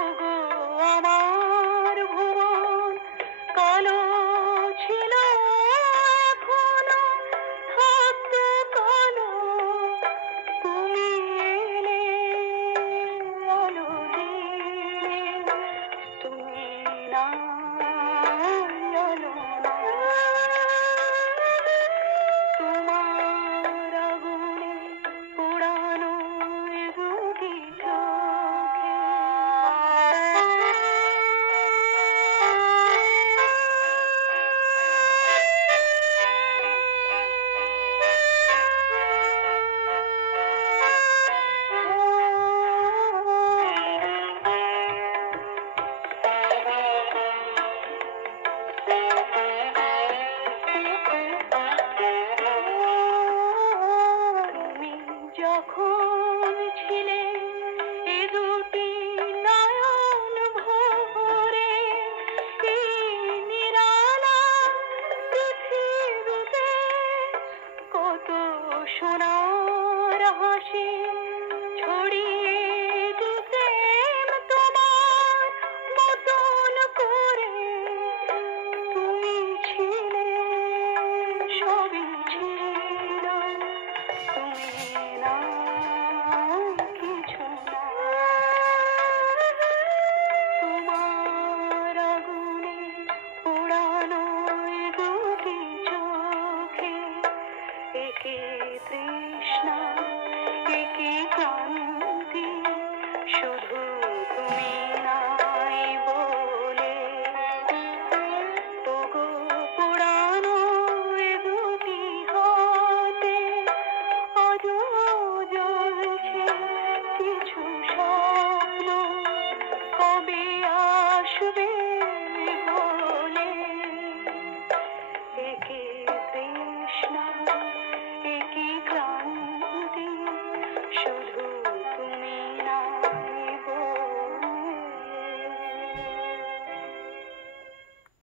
ওগো আমার ভুবন কালো ছিল এখনো থাকতো কালো, তুমি এলে আলো দিলে, তুমি না আলো না, তোমার আগুনে পোড়ানো এ দুটি চোখে। তুমি যখন ছিলে এ দুটি নয়ন ভরে, এই নিরালা পৃথিবীতে কত সোনার হাসি ছড়িয়ে দিতেন তোমার মতন করে। তুমি ছিলে সবই ছিল, তুমি না কিছু না, তোমার